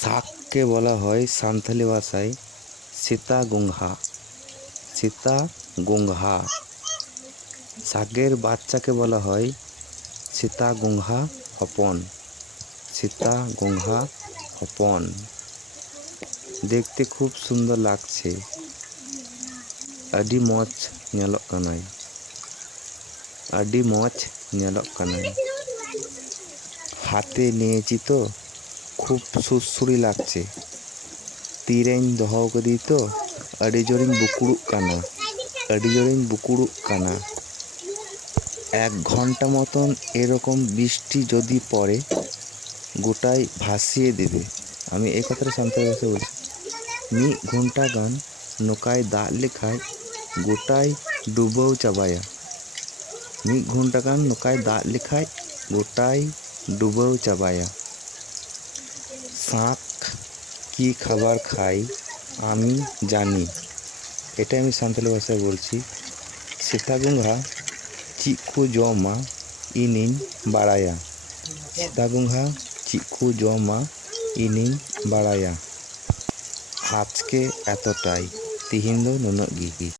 শাককে বলা হয় সান্থালি ভাষায় সীতাগুংহা। সীতাগুংহা। শাকের বাচ্চাকে বলা হয় সীতাগুংহা হপন। সীতাগুংহা হপন। দেখতে খুব সুন্দর লাগছে। আডি মজ ᱧᱮᱞᱚᱜ ᱠᱟᱱᱟᱭ। আডি মজ ᱧᱮᱞᱚᱜ ᱠᱟᱱᱟᱭ। হাতে নিয়েছি তো খুব সুড়সুড়ি লাগছে। ᱛᱤᱨᱮᱧ ᱫᱚᱦᱚ ᱠᱟᱫᱮ তো আডি জোরিᱧ বুকুড়ুᱜ কানা। আডি জোরিᱧ বুকুড়ুᱜ কানা। 1 ঘন্টা মতন এরকম বৃষ্টি যদি পড়ে গোটাই ভাসিয়ে দেবে। আমি এই কথাটা সান্তালি ভাষায় বলছি। 1 ঘন্টা গান নৌকায় দাগ লেখায় গোটাই ডুবও চাবায়া। 1 ঘন্টা গান নৌকায় দাগ লেখায় গোটাই ডুবও চাবায়া। শাক কি খাবার খাই আমি জানি। এটা আমি সান্তালি ভাষায় বলছি। সীতাগুংহা চি কো জমা ইনিñ বাড়ায়া। সীতাগুংহা চি কো জমা ইনিñ বাড়ায়া। আজকে এতটাই। তিহিᱧ ᱫᱚ ᱱᱩᱱᱟᱹᱜ ᱜᱮ।